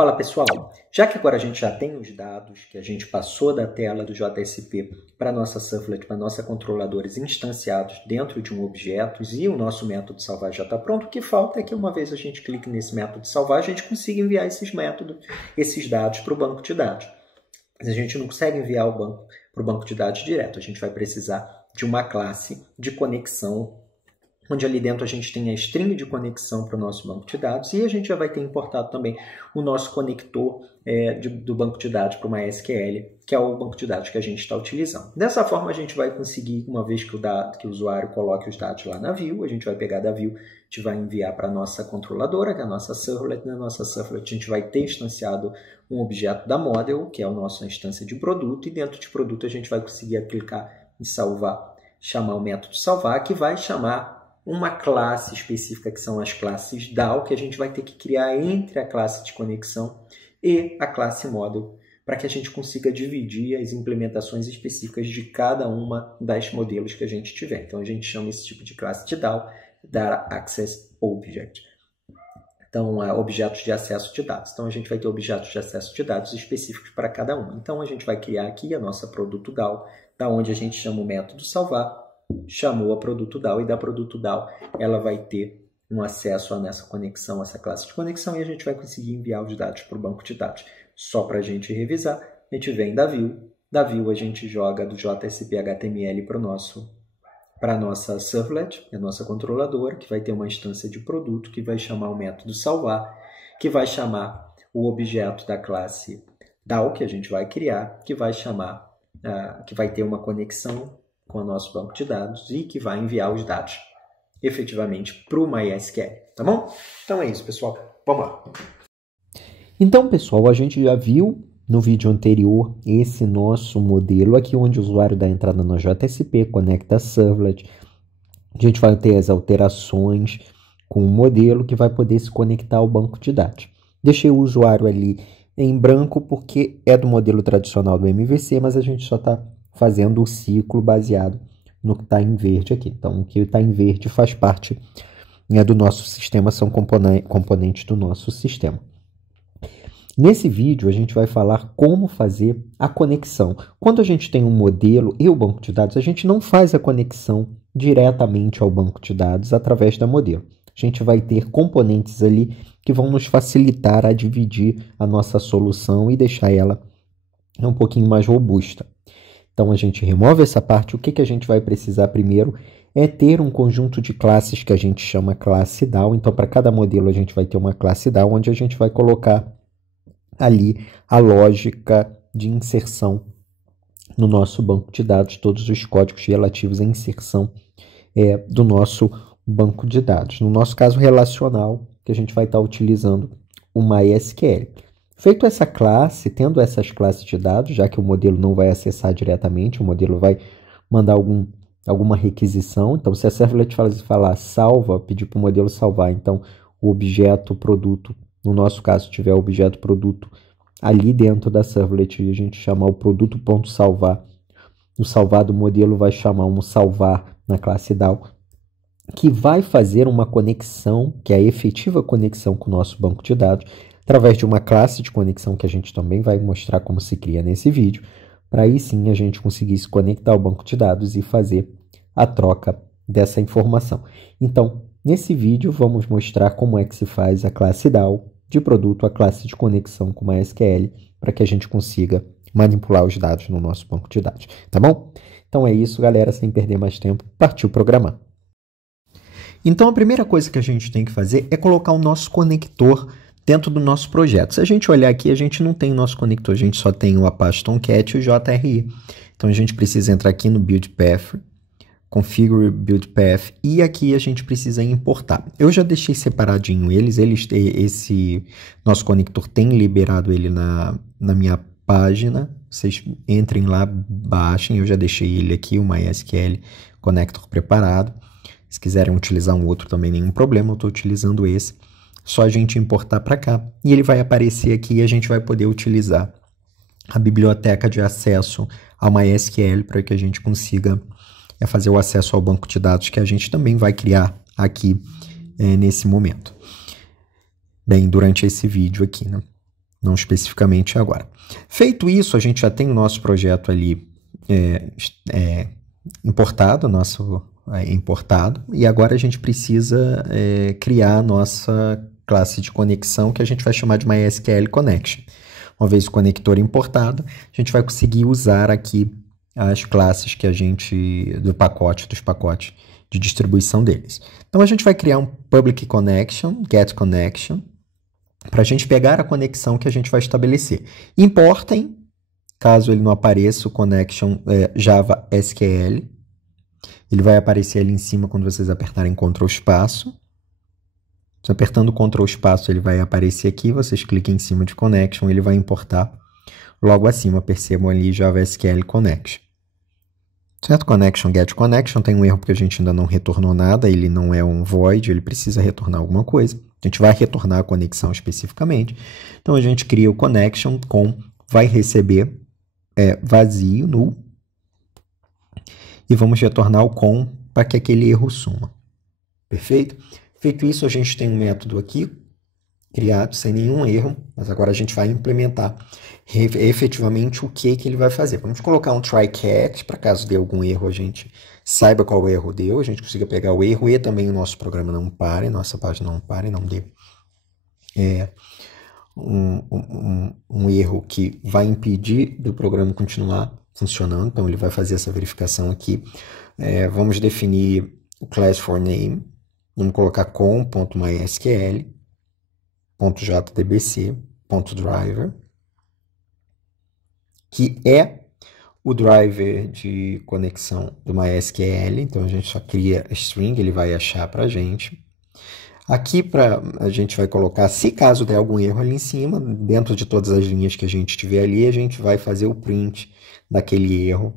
Fala pessoal, já que agora a gente já tem os dados, que a gente passou da tela do JSP para a nossa servlet, para a nossa controladores instanciados dentro de um objeto e o nosso método de salvar já está pronto, o que falta é que uma vez a gente clique nesse método de salvar, a gente consiga enviar esses dados para o banco de dados. Mas a gente não consegue enviar para o banco de dados direto, a gente vai precisar de uma classe de conexão onde ali dentro a gente tem a string de conexão para o nosso banco de dados e a gente já vai ter importado também o nosso conector do banco de dados para o MySQL, que é o banco de dados que a gente está utilizando. Dessa forma a gente vai conseguir, uma vez que o usuário coloque os dados lá na view, a gente vai pegar da view, a gente vai enviar para a nossa controladora, que é a nossa servlet. Na nossa servlet a gente vai ter instanciado um objeto da model, que é a nossa instância de produto, e dentro de produto a gente vai conseguir clicar em salvar, chamar o método salvar, que vai chamar uma classe específica, que são as classes DAO, que a gente vai ter que criar entre a classe de conexão e a classe model, para que a gente consiga dividir as implementações específicas de cada uma das modelos que a gente tiver. Então, a gente chama esse tipo de classe de DAO, Data Access Object. Então, objetos de acesso de dados. Então, a gente vai ter objetos de acesso de dados específicos para cada uma. Então, a gente vai criar aqui a nossa produto DAO, da onde a gente chama o método salvar, chamou a produto DAO, e da produto DAO ela vai ter um acesso a nessa conexão, essa classe de conexão, e a gente vai conseguir enviar os dados para o banco de dados. Só para a gente revisar, a gente vem da view a gente joga do JSP HTML para a nossa servlet, a nossa controladora, que vai ter uma instância de produto, que vai chamar o método salvar, que vai chamar o objeto da classe DAO que a gente vai criar, que vai chamar, que vai ter uma conexão com o nosso banco de dados e que vai enviar os dados efetivamente para o MySQL, tá bom? Então é isso, pessoal. Vamos lá. Então, pessoal, a gente já viu no vídeo anterior esse nosso modelo aqui, onde o usuário dá entrada no JSP, conecta a servlet. A gente vai ter as alterações com o modelo que vai poder se conectar ao banco de dados. Deixei o usuário ali em branco porque é do modelo tradicional do MVC, mas a gente só está fazendo o ciclo baseado no que está em verde aqui. Então, o que está em verde faz parte do nosso sistema, são componentes do nosso sistema. Nesse vídeo, a gente vai falar como fazer a conexão. Quando a gente tem um modelo e o banco de dados, a gente não faz a conexão diretamente ao banco de dados através da modelo. A gente vai ter componentes ali que vão nos facilitar a dividir a nossa solução e deixar ela um pouquinho mais robusta. Então, a gente remove essa parte. O que a gente vai precisar primeiro é ter um conjunto de classes que a gente chama classe DAO. Então, para cada modelo, a gente vai ter uma classe DAO, onde a gente vai colocar ali a lógica de inserção no nosso banco de dados, todos os códigos relativos à inserção do nosso banco de dados. No nosso caso relacional, que a gente vai estar utilizando o MySQL. Feito essa classe, tendo essas classes de dados, já que o modelo não vai acessar diretamente, o modelo vai mandar alguma requisição. Então, se a servlet falar salva, pedir para o modelo salvar, então o objeto produto, no nosso caso, tiver o objeto produto ali dentro da servlet e a gente chamar o produto.salvar, o salvar do modelo vai chamar um salvar na classe DAO, que vai fazer uma conexão, que é a efetiva conexão com o nosso banco de dados, através de uma classe de conexão que a gente também vai mostrar como se cria nesse vídeo, para aí sim a gente conseguir se conectar ao banco de dados e fazer a troca dessa informação. Então, nesse vídeo vamos mostrar como é que se faz a classe DAO de produto, a classe de conexão com MySQL, para que a gente consiga manipular os dados no nosso banco de dados, tá bom? Então é isso, galera, sem perder mais tempo, partiu programar. Então a primeira coisa que a gente tem que fazer é colocar o nosso conector dentro do nosso projeto. Se a gente olhar aqui, a gente não tem o nosso conector, a gente só tem o Apache Tomcat e o JRE. Então a gente precisa entrar aqui no Build Path, Configure Build Path, e aqui a gente precisa importar. Eu já deixei separadinho esse nosso conector tem liberado ele na minha página. Vocês entrem lá, baixem, eu já deixei ele aqui, o MySQL Connector preparado. Se quiserem utilizar um outro também, nenhum problema, eu estou utilizando esse. Só a gente importar para cá e ele vai aparecer aqui e a gente vai poder utilizar a biblioteca de acesso ao MySQL para que a gente consiga fazer o acesso ao banco de dados que a gente também vai criar aqui nesse momento. Bem, durante esse vídeo aqui, né? não especificamente agora. Feito isso, a gente já tem o nosso projeto ali importado, importado, e agora a gente precisa criar a nossa classe de conexão que a gente vai chamar de MySQL Connection. Uma vez o conector importado, a gente vai conseguir usar aqui as classes que dos pacotes de distribuição deles. Então a gente vai criar um Public Connection, Get Connection, para a gente pegar a conexão que a gente vai estabelecer. Importem, caso ele não apareça, o Connection Java SQL. Ele vai aparecer ali em cima quando vocês apertarem Ctrl espaço. Se apertando Ctrl espaço, ele vai aparecer aqui. Vocês cliquem em cima de Connection, ele vai importar. Logo acima, percebam ali Java SQL Connection. Certo? Connection, Get Connection. Tem um erro porque a gente ainda não retornou nada. Ele não é um void, ele precisa retornar alguma coisa. A gente vai retornar a conexão especificamente. Então, a gente cria o connection com vai receber vazio, null. E vamos retornar o com para que aquele erro suma. Perfeito? Feito isso, a gente tem um método aqui criado sem nenhum erro. Mas agora a gente vai implementar efetivamente o que ele vai fazer. Vamos colocar um try catch para caso dê algum erro a gente saiba qual erro deu, a gente consiga pegar o erro e também o nosso programa não pare, nossa página não pare, não dê um erro que vai impedir do programa continuar funcionando. Então ele vai fazer essa verificação aqui. Vamos definir o class for name, vamos colocar com.mysql, .jdbc, .driver, que é o driver de conexão do MySQL. Então a gente só cria a string, ele vai achar para a gente. Aqui a gente vai colocar, se caso der algum erro ali em cima, dentro de todas as linhas que a gente tiver ali, a gente vai fazer o print daquele erro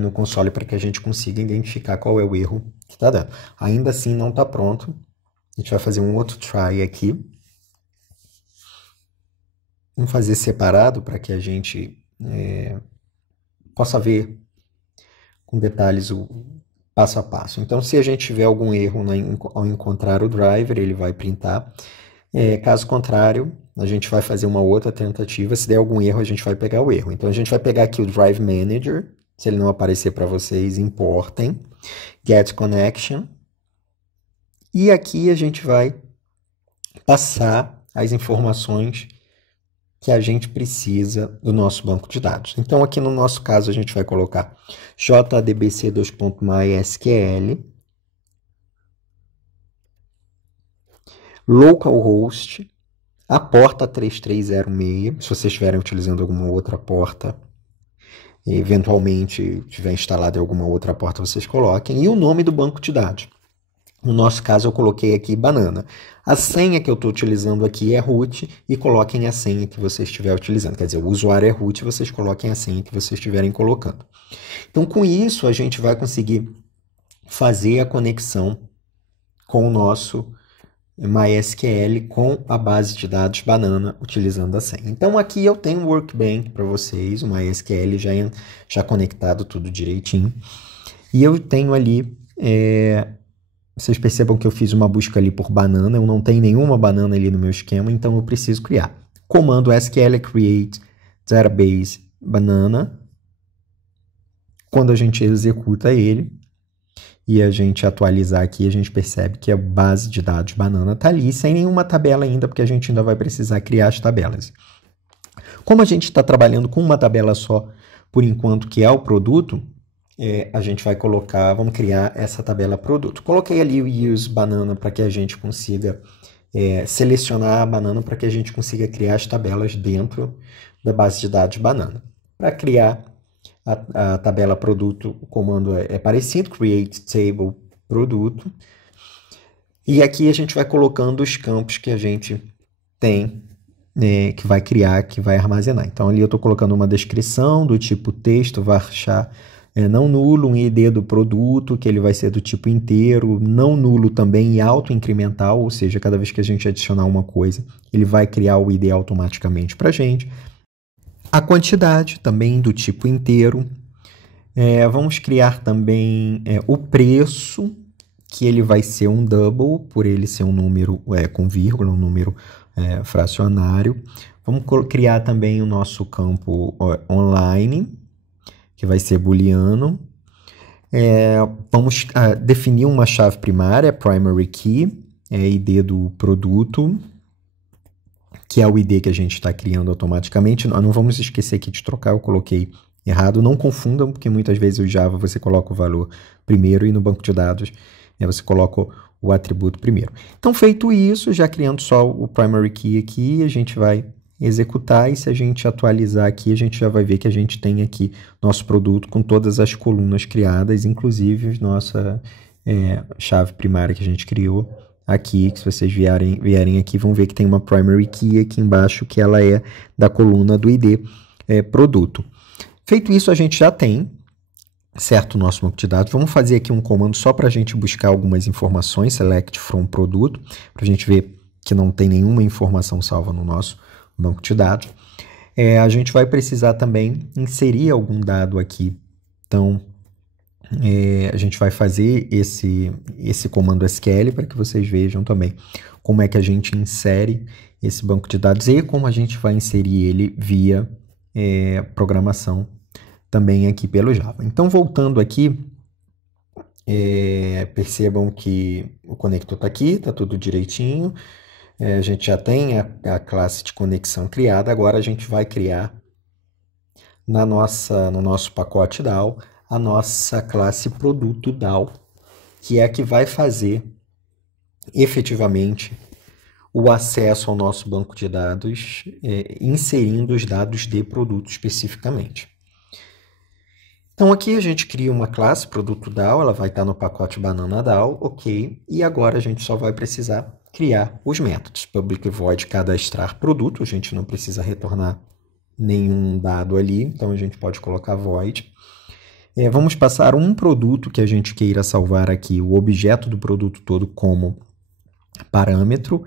no console para que a gente consiga identificar qual é o erro que está dando. Ainda assim não está pronto. A gente vai fazer um outro try aqui. Vamos fazer separado para que a gente possa ver com detalhes o passo a passo. Então, se a gente tiver algum erro ao encontrar o driver, ele vai printar. Caso contrário, a gente vai fazer uma outra tentativa. Se der algum erro, a gente vai pegar o erro. Então, a gente vai pegar aqui o Drive Manager. Se ele não aparecer para vocês, importem. Get Connection. E aqui a gente vai passar as informações que a gente precisa do nosso banco de dados. Então, aqui no nosso caso, a gente vai colocar jdbc2.mysql, localhost, a porta 3306, se vocês estiverem utilizando alguma outra porta, eventualmente tiver instalado em alguma outra porta, vocês coloquem, e o nome do banco de dados. No nosso caso, eu coloquei aqui banana. A senha que eu estou utilizando aqui é root e coloquem a senha que você estiver utilizando. Quer dizer, o usuário é root, vocês coloquem a senha que vocês estiverem colocando. Então, com isso, a gente vai conseguir fazer a conexão com o nosso MySQL com a base de dados banana utilizando a senha. Então, aqui eu tenho o Workbench para vocês, o MySQL já conectado tudo direitinho. E eu tenho ali... Vocês percebam que eu fiz uma busca ali por banana, eu não tenho nenhuma banana ali no meu esquema, então eu preciso criar. Comando SQL create database banana. Quando a gente executa ele e a gente atualizar aqui, a gente percebe que a base de dados banana está ali, sem nenhuma tabela ainda, porque a gente ainda vai precisar criar as tabelas. Como a gente está trabalhando com uma tabela só, por enquanto, que é o produto, a gente vai colocar, vamos criar essa tabela produto. Coloquei ali o use banana para que a gente consiga selecionar a banana para que a gente consiga criar as tabelas dentro da base de dados banana. Para criar a tabela produto, o comando é parecido, create table produto. E aqui a gente vai colocando os campos que a gente tem, que vai criar, que vai armazenar. Então ali eu estou colocando uma descrição do tipo texto, varchar não nulo, um ID do produto, que ele vai ser do tipo inteiro, não nulo também e auto-incremental, ou seja, cada vez que a gente adicionar uma coisa, ele vai criar o ID automaticamente para a gente. A quantidade também do tipo inteiro. Vamos criar também o preço, que ele vai ser um double, por ele ser um número com vírgula, um número fracionário. Vamos criar também o nosso campo online, que vai ser booleano. Vamos definir uma chave primária, primary key, ID do produto, que é o ID que a gente está criando automaticamente. Nós não vamos esquecer aqui de trocar, eu coloquei errado. Não confundam, porque muitas vezes o Java você coloca o valor primeiro e no banco de dados você coloca o atributo primeiro. Então, feito isso, já criando só o primary key aqui, a gente vai executar, e se a gente atualizar aqui, a gente já vai ver que a gente tem aqui nosso produto com todas as colunas criadas, inclusive nossa chave primária que a gente criou aqui, que se vocês vierem aqui, vão ver que tem uma primary key aqui embaixo, que ela é da coluna do ID produto. Feito isso, a gente já tem, certo, o nosso banco de dados. Vamos fazer aqui um comando só para a gente buscar algumas informações, select from produto, para a gente ver que não tem nenhuma informação salva no nosso banco de dados. A gente vai precisar também inserir algum dado aqui. Então, a gente vai fazer esse comando SQL para que vocês vejam também como é que a gente insere esse banco de dados e como a gente vai inserir ele via programação também aqui pelo Java. Então, voltando aqui, percebam que o conector está aqui, está tudo direitinho. A gente já tem a classe de conexão criada, agora a gente vai criar no nosso pacote DAO a nossa classe produto DAO, que é a que vai fazer efetivamente o acesso ao nosso banco de dados, inserindo os dados de produto especificamente. Então aqui a gente cria uma classe produto DAO, ela vai estar no pacote banana DAO, ok, e agora a gente só vai precisar criar os métodos. Public void cadastrar produto, a gente não precisa retornar nenhum dado ali, então a gente pode colocar void. Vamos passar um produto que a gente queira salvar aqui, o objeto do produto todo como parâmetro.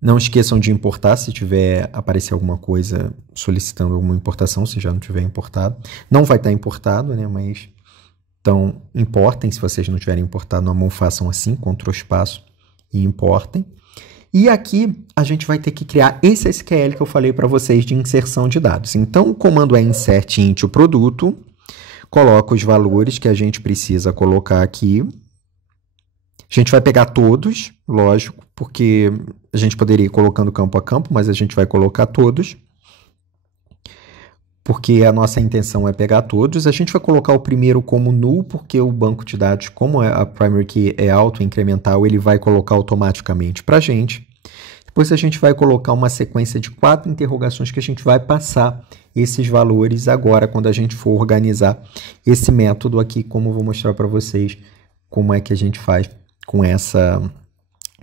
Não esqueçam de importar se tiver aparecer alguma coisa solicitando alguma importação, se já não tiver importado. Não vai estar importado, né? Mas então importem, se vocês não tiverem importado na mão, façam assim, Ctrl espaço e importem. E aqui a gente vai ter que criar esse SQL que eu falei para vocês de inserção de dados. Então o comando é insert int o produto, coloca os valores que a gente precisa colocar aqui. A gente vai pegar todos, lógico, porque a gente poderia ir colocando campo a campo, mas a gente vai colocar todos, porque a nossa intenção é pegar todos. A gente vai colocar o primeiro como null, porque o banco de dados, como a primary key é auto-incremental, ele vai colocar automaticamente para a gente. Depois a gente vai colocar uma sequência de 4 interrogações que a gente vai passar esses valores agora, quando a gente for organizar esse método aqui, como eu vou mostrar para vocês como é que a gente faz com essa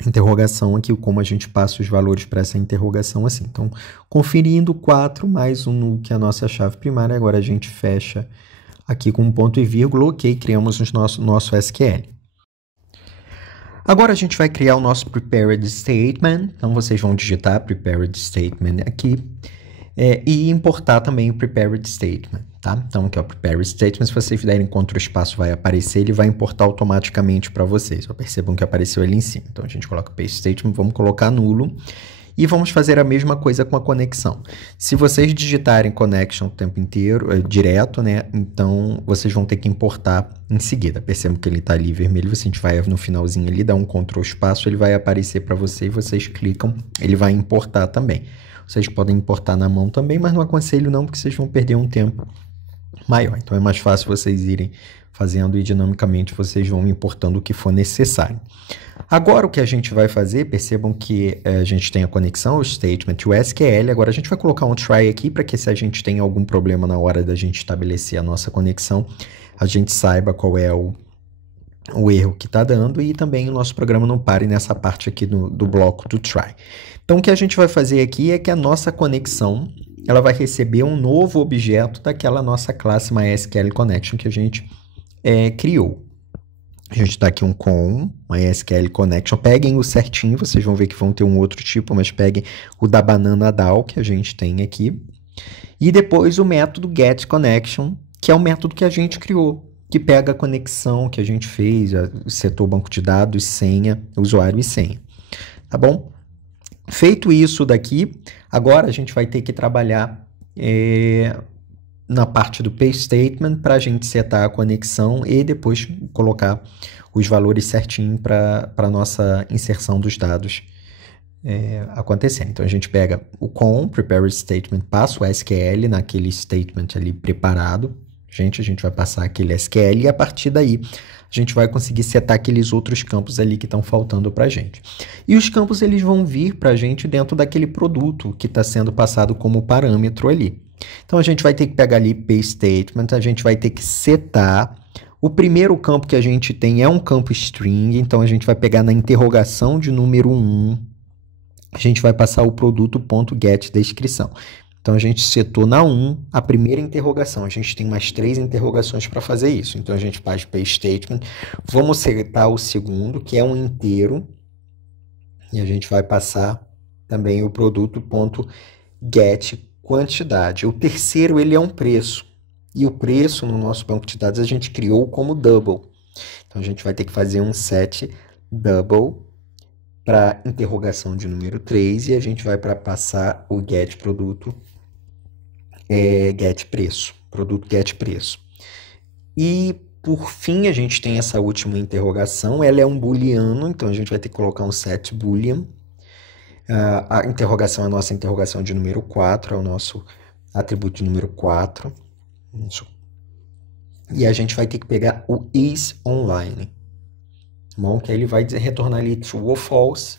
interrogação aqui, como a gente passa os valores para essa interrogação assim. Então, conferindo 4 mais um null, que é a nossa chave primária, agora a gente fecha aqui com um ponto e vírgula, ok, criamos o nosso SQL. Agora a gente vai criar o nosso prepared statement, então vocês vão digitar prepared statement aqui e importar também o prepared statement, tá? Então aqui é o prepared statement, se vocês derem Ctrl espaço vai aparecer, ele vai importar automaticamente para vocês, percebam que apareceu ali em cima. Então a gente coloca paste statement, vamos colocar nulo e vamos fazer a mesma coisa com a conexão. Se vocês digitarem connection o tempo inteiro, direto, né? Então vocês vão ter que importar em seguida. Percebam que ele está ali vermelho, a gente vai no finalzinho ali, dá um Ctrl espaço, ele vai aparecer para você e vocês clicam, ele vai importar também. Vocês podem importar na mão também, mas não aconselho não, porque vocês vão perder um tempo maior. Então é mais fácil vocês irem fazendo e dinamicamente vocês vão importando o que for necessário. Agora o que a gente vai fazer, percebam que a gente tem a conexão, o statement e o SQL. Agora a gente vai colocar um try aqui para que se a gente tem algum problema na hora da gente estabelecer a nossa conexão, a gente saiba qual é o erro que está dando e também o nosso programa não pare nessa parte aqui do bloco do try. Então o que a gente vai fazer aqui é que a nossa conexão ela vai receber um novo objeto daquela nossa classe MySQL Connection que a gente criou. A gente está aqui um com MySQL Connection. Peguem o certinho, vocês vão ver que vão ter um outro tipo, mas peguem o da Banana DAO que a gente tem aqui. E depois o método getConnection, que é o método que a gente criou, que pega a conexão que a gente fez, setor banco de dados, senha, usuário e senha. Tá bom? Feito isso daqui, agora a gente vai ter que trabalhar na parte do pay statement para a gente setar a conexão e depois colocar os valores certinho para a nossa inserção dos dados acontecendo. Então a gente pega o com, prepare statement, passa o SQL naquele statement ali preparado. A gente vai passar aquele SQL e a partir daí a gente vai conseguir setar aqueles outros campos ali que estão faltando para a gente. E os campos eles vão vir para a gente dentro daquele produto que está sendo passado como parâmetro ali. Então a gente vai ter que pegar ali pay statement, a gente vai ter que setar. O primeiro campo que a gente tem é um campo string, então a gente vai pegar na interrogação de número 1, a gente vai passar o produto.get descrição. Então a gente setou na 1 a primeira interrogação. A gente tem mais 3 interrogações para fazer isso. Então a gente faz pay statement. Vamos setar o segundo, que é um inteiro. E a gente vai passar também o produto.get quantidade. O terceiro ele é um preço. E o preço no nosso banco de dados a gente criou como double. Então a gente vai ter que fazer um set double para interrogação de número 3 e a gente vai para passar o get produto get preço, produto get preço. E por fim a gente tem essa última interrogação, ela é um booleano, então a gente vai ter que colocar um set boolean. A interrogação é a nossa interrogação de número 4, é o nosso atributo de número 4. E a gente vai ter que pegar o is online. Bom, que aí ele vai retornar ali true ou false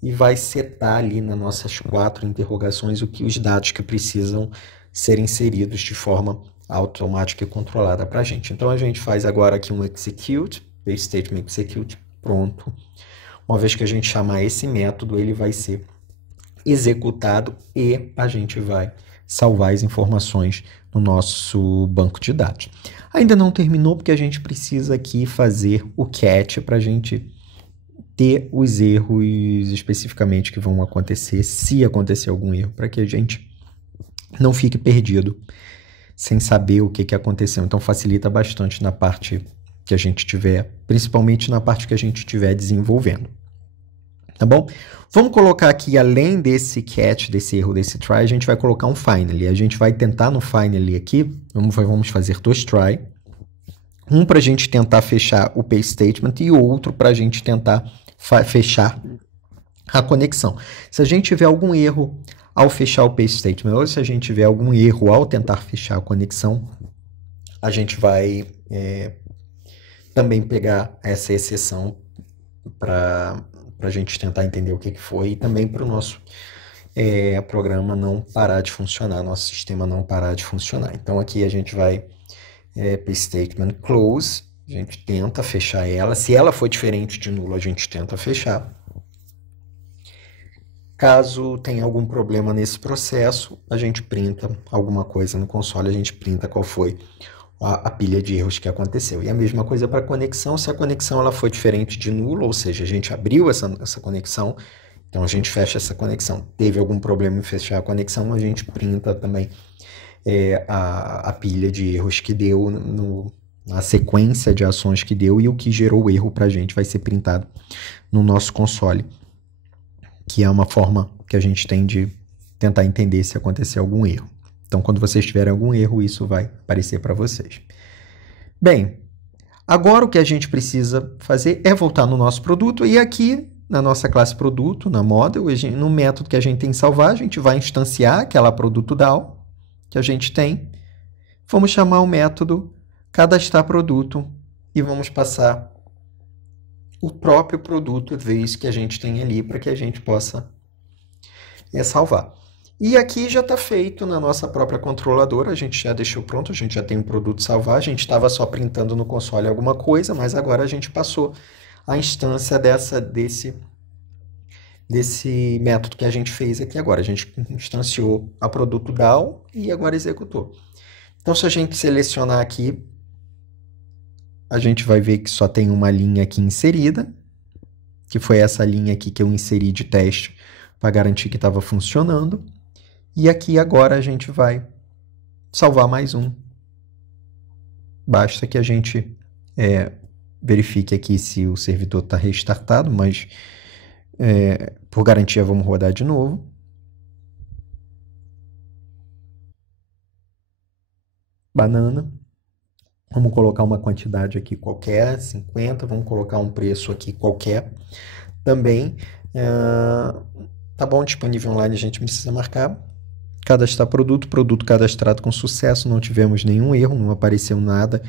e vai setar ali nas nossas 4 interrogações os dados que precisam ser inseridos de forma automática e controlada para a gente. Então a gente faz agora aqui um execute, pay statement execute, pronto. Uma vez que a gente chamar esse método, ele vai ser executado e a gente vai salvar as informações no nosso banco de dados. Ainda não terminou porque a gente precisa aqui fazer o catch para a gente ter os erros especificamente que vão acontecer, se acontecer algum erro, para que a gente não fique perdido sem saber o que aconteceu. Então facilita bastante na parte que a gente tiver, principalmente na parte que a gente estiver desenvolvendo. Tá bom? Vamos colocar aqui, além desse catch, desse erro, desse try, a gente vai colocar um finally. A gente vai tentar no finally aqui, vamos fazer 2 try. Um para a gente tentar fechar o pay statement e outro para a gente tentar fechar a conexão. Se a gente tiver algum erro ao fechar o pay statement ou se a gente tiver algum erro ao tentar fechar a conexão, a gente vai também pegar essa exceção para a gente tentar entender o que foi e também para o nosso programa não parar de funcionar, nosso sistema não parar de funcionar. Então aqui a gente vai pay statement close, a gente tenta fechar ela. Se ela for diferente de nulo, a gente tenta fechar. Caso tenha algum problema nesse processo, a gente printa alguma coisa no console, a gente printa qual foi a pilha de erros que aconteceu. E a mesma coisa para a conexão, se a conexão ela foi diferente de nulo, ou seja, a gente abriu essa conexão, então a gente fecha essa conexão. Teve algum problema em fechar a conexão, a gente printa também a pilha de erros que deu, a sequência de ações que deu e o que gerou o erro para a gente vai ser printado no nosso console, que é uma forma que a gente tem de tentar entender se aconteceu algum erro. Então, quando vocês tiverem algum erro, isso vai aparecer para vocês. Bem, agora o que a gente precisa fazer é voltar no nosso produto e aqui na nossa classe produto, na model, no método que a gente tem que salvar, a gente vai instanciar aquela produto DAO que a gente tem. Vamos chamar o método cadastrar produto e vamos passar o próprio produto vez que a gente tem ali para que a gente possa salvar. E aqui já está feito na nossa própria controladora, a gente já deixou pronto, a gente já tem um produto salvar, a gente estava só printando no console alguma coisa, mas agora a gente passou a instância desse método que a gente fez aqui agora. A gente instanciou a produto DAO e agora executou. Então, se a gente selecionar aqui, a gente vai ver que só tem uma linha aqui inserida, que foi essa linha aqui que eu inseri de teste para garantir que estava funcionando. E aqui agora a gente vai salvar mais um. Basta que a gente verifique aqui se o servidor está restartado, mas Por garantia, vamos rodar de novo. Banana. Vamos colocar uma quantidade aqui qualquer, 50. Vamos colocar um preço aqui qualquer também. Tá bom, disponível online, a gente precisa marcar. Cadastrar produto, produto cadastrado com sucesso, não tivemos nenhum erro, não apareceu nada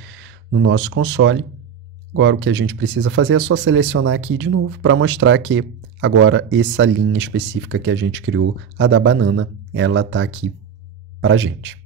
no nosso console. Agora o que a gente precisa fazer é só selecionar aqui de novo para mostrar que agora essa linha específica que a gente criou, a da banana, ela está aqui para a gente.